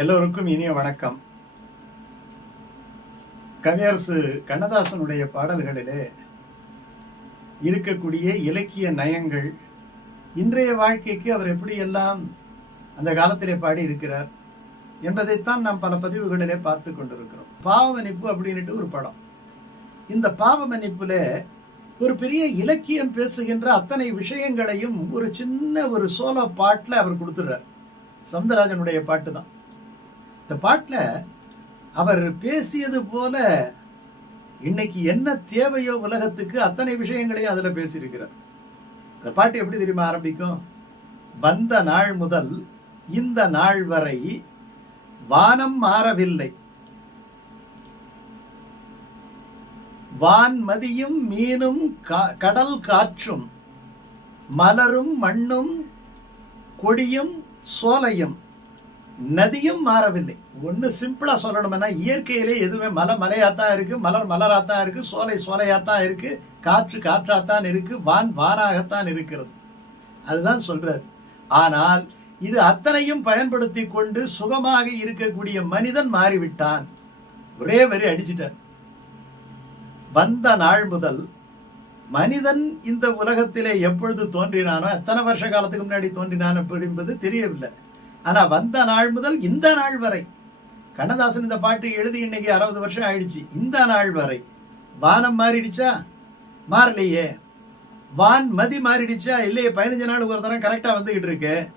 எல்லோருக்கும் இனிய வணக்கம். கவியரசு கண்ணதாசனுடைய பாடல்களிலே இருக்கக்கூடிய இலக்கிய நயங்கள் இன்றைய வாழ்க்கைக்கு அவர் எப்படியெல்லாம் அந்த காலத்திலே பாடி இருக்கிறார் என்பதைத்தான் நாம் பல பதிவுகளிலே பார்த்து கொண்டிருக்கிறோம். பாவ மன்னிப்பு அப்படின்ட்டு ஒரு படம். இந்த பாவ மன்னிப்புல ஒரு பெரிய இலக்கியம் பேசுகின்ற அத்தனை விஷயங்களையும் ஒரு சின்ன ஒரு சோலோ பாட்டில் அவர் கொடுத்துடுறார். சவுந்தரராஜனுடைய பாட்டு தான் இந்த பாட்டில் அவர் பேசியது போல இன்னைக்கு என்ன தேவையோ உலகத்துக்கு அத்தனை விஷயங்களையும் அதில் பேசியிருக்கிறார். இந்த பாட்டு எப்படி தெரியுமா ஆரம்பிக்கும்? வந்த நாள் முதல் இந்த நாள் வரை வானம் மாறவில்லை. வான்மதியும் மீனும் கடல் காற்றும் மலரும் மண்ணும் கொடியும் சோலையும் நதியும் மாறவில்லை. ஒன்று சிம்பிளாக சொல்லணும்னா இயற்கையிலே எதுவுமே மலை மலையாத்தான் இருக்கு மலர் மலராத்தான் இருக்கு சோலை சோலையாத்தான் இருக்கு காற்று காற்றாகத்தான் இருக்கு வான் வானாகத்தான் இருக்கிறது. அதுதான் சொல்றாரு. ஆனால் இது அத்தனையும் பயன்படுத்தி கொண்டு சுகமாக இருக்கக்கூடிய மனிதன் மாறிவிட்டான். ஒரே வரி அடிச்சிட்டார். வந்த நாள் முதல் மனிதன் இந்த உலகத்திலே எப்பொழுது தோன்றினானோ எத்தனை வருஷ காலத்துக்கு முன்னாடி தோன்றினான் அப்படி என்பது தெரியவில்லை. ஆனா வந்த நாள் முதல் இந்த நாள் வரை கண்ணதாசன் இந்த பாட்டு எழுதி இன்னைக்கு அறுபது வருஷம் ஆயிடுச்சு. இந்த நாள் வரை வானம் மாறிடுச்சா? மாறலையே. வான் மதி மாறிடுச்சா? இல்லையே பதினஞ்சு நாள் ஒரு தரம் கரெக்டா வந்துகிட்டு இருக்கு.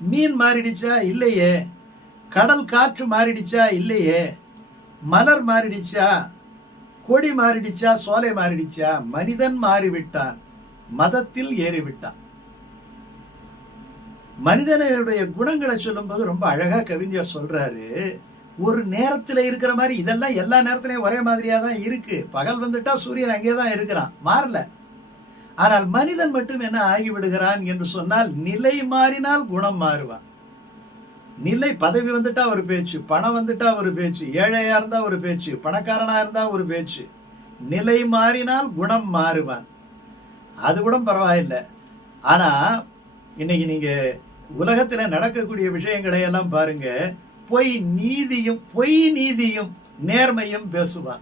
மீன் மாறிடுச்சா? இல்லையே. கடல் காற்று மாறிடுச்சா? இல்லையே. மலர் மாறிடுச்சா? கொடி மாறிடுச்சா? சோலை மாறிடுச்சா? மனிதன் மாறிவிட்டான். மதத்தில் ஏறிவிட்டான். மனிதனுடைய குணங்களை சொல்லும்போது ரொம்ப அழகா கவிஞர் சொல்றாரு ஒரு நேரத்துல இருக்கிற மாதிரி இதெல்லாம் எல்லா நேரத்திலையும் ஒரே மாதிரியா தான் இருக்கு. பகல் வந்துட்டா சூரியன் அங்கே தான் இருக்கிறான். மாறல. ஆனால் மனிதன் மட்டும் என்ன ஆகிவிடுகிறான் என்று சொன்னால் நிலை மாறினால் குணம் மாறுவான். நிலை பதவி வந்துட்டா ஒரு பேச்சு பணம் வந்துட்டா ஒரு பேச்சு ஏழையா இருந்தா ஒரு பேச்சு பணக்காரனா இருந்தா ஒரு பேச்சு. நிலை மாறினால் குணம் மாறுவான். அது கூட பரவாயில்லை. ஆனா இன்னைக்கு நீங்க உலகத்துல நடக்கக்கூடிய விஷயங்களை எல்லாம் பாருங்க. பொய் நீதியும் பொய் நீதியும் நேர்மையும் பேசுவான்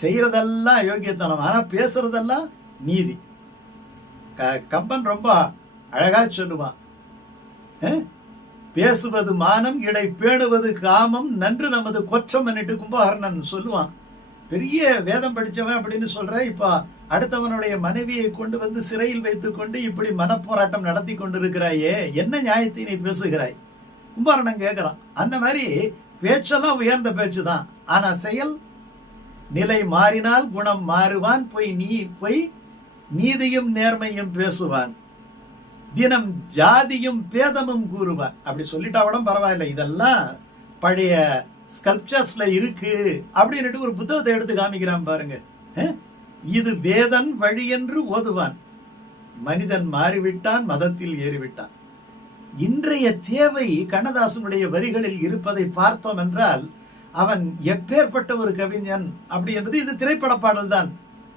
செய்யறதெல்லாம் அயோக்கியத்தனம். ஆனா பேசுறதெல்லாம் நீதி. க- கம்பன் ரொம்ப அழகா சொல்லுவான். பேசுவது மானம் இடை பேணுவது காமம் நன்று நமது கொற்றம் என்னட்டு கும்பகர்ணன் சொல்லுவான். பெரிய வேதம் படித்தவன் அப்படின்னு சொல்ற இப்போ அடுத்தவனுடைய மனைவியை கொண்டு வந்து சிறையில் வைத்துக்கொண்டு இப்படி மனப்போராட்டம் நடத்தி கொண்டிருக்கிறாயே என்ன நியாயத்தை நீ பேசுகிறாய்? கும்பாரணம் கேட்குறான் அந்த மாதிரி பேச்செல்லாம் உயர்ந்த பேச்சு தான் ஆனால் செயல் நிலை மாறினால் குணம் மாறுவான். பொய் நீ பொய் நீதியும் நேர்மையும் பேசுவான். தினம் ஜாதியும் பேதமும் கூறுவான். அப்படி சொல்லிட்டா கூட பரவாயில்ல. இதெல்லாம் பழைய ஸ்கல்ப்சர்ஸ்ல இருக்கு அப்படின்னுட்டு ஒரு புத்தகத்தை எடுத்து காமிக்கிறான் பாருங்க. இது வேதன் வழி என்று ஓதுவான். மனிதன் மாறிவிட்டான் மதத்தில் ஏறிவிட்டான். இன்றைய தேவை கண்ணதாசனுடைய வரிகளில் இருப்பதை பார்த்தோம் என்றால் அவன் எப்பேற்பட்ட ஒரு கவிஞன் அப்படி என்பது இது திரைப்பட பாடல் தான்.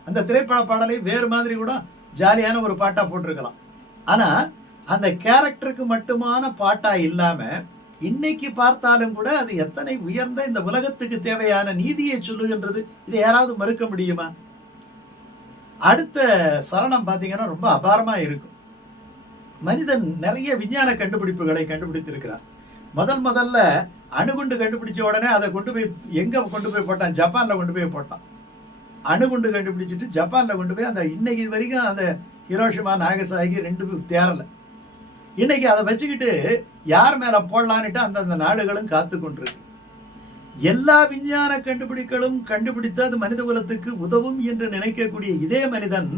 அந்த திரைப்பட பாடலை வேறு மாதிரி கூட ஜாலியான ஒரு பாட்டா போட்டிருக்கலாம். ஆனா அந்த கேரக்டருக்கு மட்டுமான பாட்டா இல்லாம இன்னைக்கு பார்த்தாலும் கூட அது எத்தனை உயர்ந்த இந்த உலகத்துக்கு தேவையான நீதியை சொல்லுகின்றது. இதை யாராவது மறுக்க முடியுமா? அடுத்த சரணம் பார்த்தீங்கன்னா ரொம்ப அபாரமா இருக்கும். மனிதன் நிறைய விஞ்ஞான கண்டுபிடிப்புகளை கண்டுபிடித்திருக்கிறான். முதல் முதல்ல அணுகுண்டு கண்டுபிடிச்ச உடனே அதை கொண்டு போய் எங்க கொண்டு போய் போட்டான்? ஜப்பான்ல கொண்டு போய் போட்டான். அணுகுண்டு கண்டுபிடிச்சிட்டு ஜப்பான்ல கொண்டு போய் அந்த இன்னைக்கு வரைக்கும் அந்த ஹிரோஷிமா நாகசாகி ரெண்டு பேரும் இன்னைக்கு அதை வச்சுக்கிட்டு யார் மேல போடலான்னுட்டு அந்தந்த நாடுகளும் காத்து கொண்டிருக்கு. எல்லா விஞ்ஞான கண்டுபிடிகளும் கண்டுபிடித்து அது மனித குலத்துக்கு உதவும் என்று நினைக்கக்கூடிய இதே மனிதன்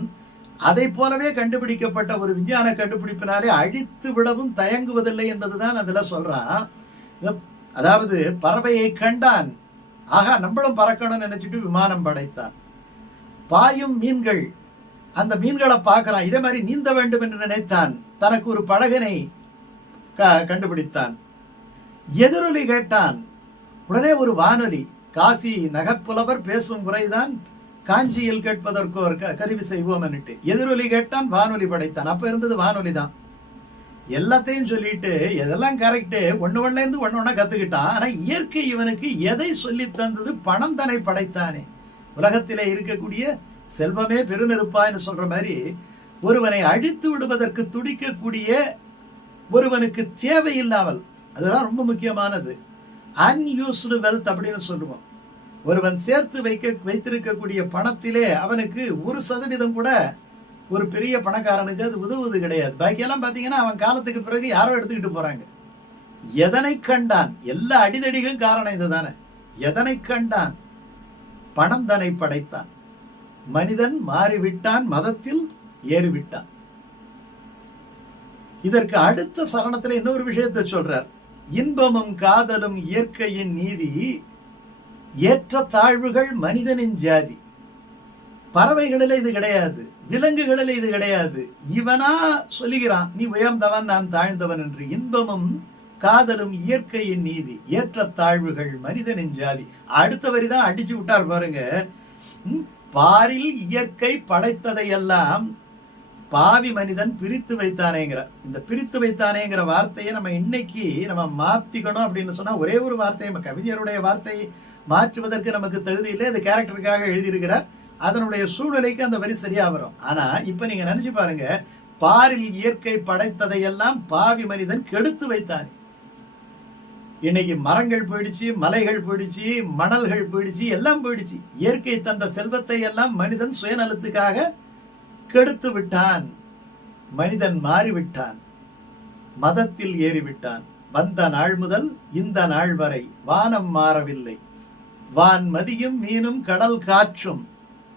அதை போலவே கண்டுபிடிக்கப்பட்ட ஒரு விஞ்ஞான கண்டுபிடிப்பினாலே அழித்து விடவும் தயங்குவதில்லை என்பதுதான் அதுல சொல்றான் அதாவது பறவையை கண்டான். ஆகா நம்மளும் பறக்கணும்னு நினைச்சிட்டு விமானம் படைத்தான். பாயும் மீன்கள் அந்த மீன்களை பார்க்கறான். இதே மாதிரி நீந்த வேண்டும் என்று நினைத்தான். தனக்கு ஒரு படகனை க- கண்டுபிடித்தான். எதிரொலி கேட்டான் உடனே ஒரு வானொலி காசி நகர்ப்புலவர் பேசும் முறைதான் காஞ்சியில் கேட்பதற்கு ஒரு க- கருவி செய்வோம் எதிரொலி கேட்டான் வானொலி படைத்தான். அப்ப இருந்தது வானொலி தான். எல்லாத்தையும் சொல்லிட்டு எதெல்லாம் கரெக்டு ஒன்னு ஒண்ணுல இருந்து ஒண்ணு ஒண்ணா கத்துக்கிட்டான். ஆனா இயற்கை இவனுக்கு எதை சொல்லி தந்தது பணம் தன்னை படைத்தானே. உலகத்திலே இருக்கக்கூடிய செல்வமே பெருநெருப்பான்னு சொல்ற மாதிரி ஒருவனை அழித்து விடுவதற்கு துடிக்கக்கூடிய ஒருவனுக்கு தேவையில்லாமல் அதுதான் ரொம்ப முக்கியமானது. அன்யூஸ்டு வெல்த் அப்படின்னு சொல்லுவோம். ஒருவன் சேர்த்து வைக்க வைத்திருக்கக்கூடிய பணத்திலே அவனுக்கு ஒரு சதவீதம் கூட ஒரு பெரிய பணக்காரனுக்கு அது உதவுவது கிடையாது. பாக்கியெல்லாம் பார்த்தீங்கன்னா அவன் காலத்துக்கு பிறகு யாரோ எடுத்துக்கிட்டு போறாங்க. எதனை கண்டான்? எல்லா அடிதடிகளும் காரணம் இதுதானே. எதனை கண்டான்? பணம் தன்னை படைத்தான். மனிதன் மாறிவிட்டான் மதத்தில் ஏறிவிட்டான். இதற்கு அடுத்த சரணத்துல இன்னொரு விஷயத்தை சொல்றார். இன்பமும் காதலும் இயற்கையின் நீதி ஏற்ற தாழ்வுகள் மனிதனின் ஜாதி. பறவைகளில் இது கிடையாது விலங்குகளில் இது கிடையாது. இவனா சொல்லுகிறான் நீ உயர்ந்தவன் நான் தாழ்ந்தவன் என்று. இன்பமும் காதலும் இயற்கையின் நீதி ஏற்ற தாழ்வுகள் மனிதனின் ஜாதி. அடுத்த வரி தான் அடிச்சு விட்டார் பாருங்க. பாரில் இயற்கை படைத்ததையெல்லாம் பாவி மனிதன் பிரித்து வைத்தானேங்கிற இந்த பிரித்து வைத்தானேங்கிற வார்த்தையை நம்ம இன்னைக்கு நம்ம மாத்திக்கணும் அப்படின்னு சொன்னா ஒரே ஒரு வார்த்தை நம்ம கவிஞருடைய வார்த்தையை மாற்றுவதற்கு நமக்கு தகுதி இல்லை. அது கேரக்டருக்காக எழுதியிருக்கிறார். அதனுடைய சூழ்நிலைக்கு அந்த வரி சரியா வரும். ஆனா இப்ப நீங்க நினைச்சு பாருங்க பாரில் இயற்கை படைத்ததையெல்லாம் பாவி மனிதன் கெடுத்து வைத்தானே. இன்னைக்கு மரங்கள் போயிடுச்சு மலைகள் போயிடுச்சு மணல்கள் போயிடுச்சு எல்லாம் போயிடுச்சு. இயற்கை தந்த செல்வத்தை எல்லாம் மனிதன் சுயநலத்துக்காக கெடுத்து விட்டான் மனிதன் மாறிவிட்டான். மதத்தில் ஏறிவிட்டான். வந்த நாள் முதல் இந்த நாள் வரை வானம் மாறவில்லை. வான் மதியும் மீனும் கடல் காற்றும்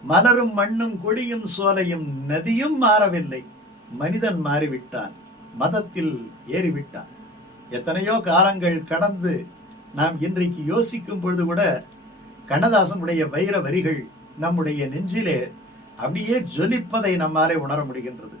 மலரும் மண்ணும் கொடியும் சோலையும் நதியும் மாறவில்லை. மனிதன் மாறிவிட்டான். மதத்தில் ஏறிவிட்டான். எத்தனையோ காலங்கள் கடந்து நாம் இன்றைக்கு யோசிக்கும் பொழுது கூட கண்ணதாசனுடைய வைர வரிகள் நம்முடைய நெஞ்சிலே அப்படியே ஜொலிப்பதை நம்மாலே உணர முடிகின்றது.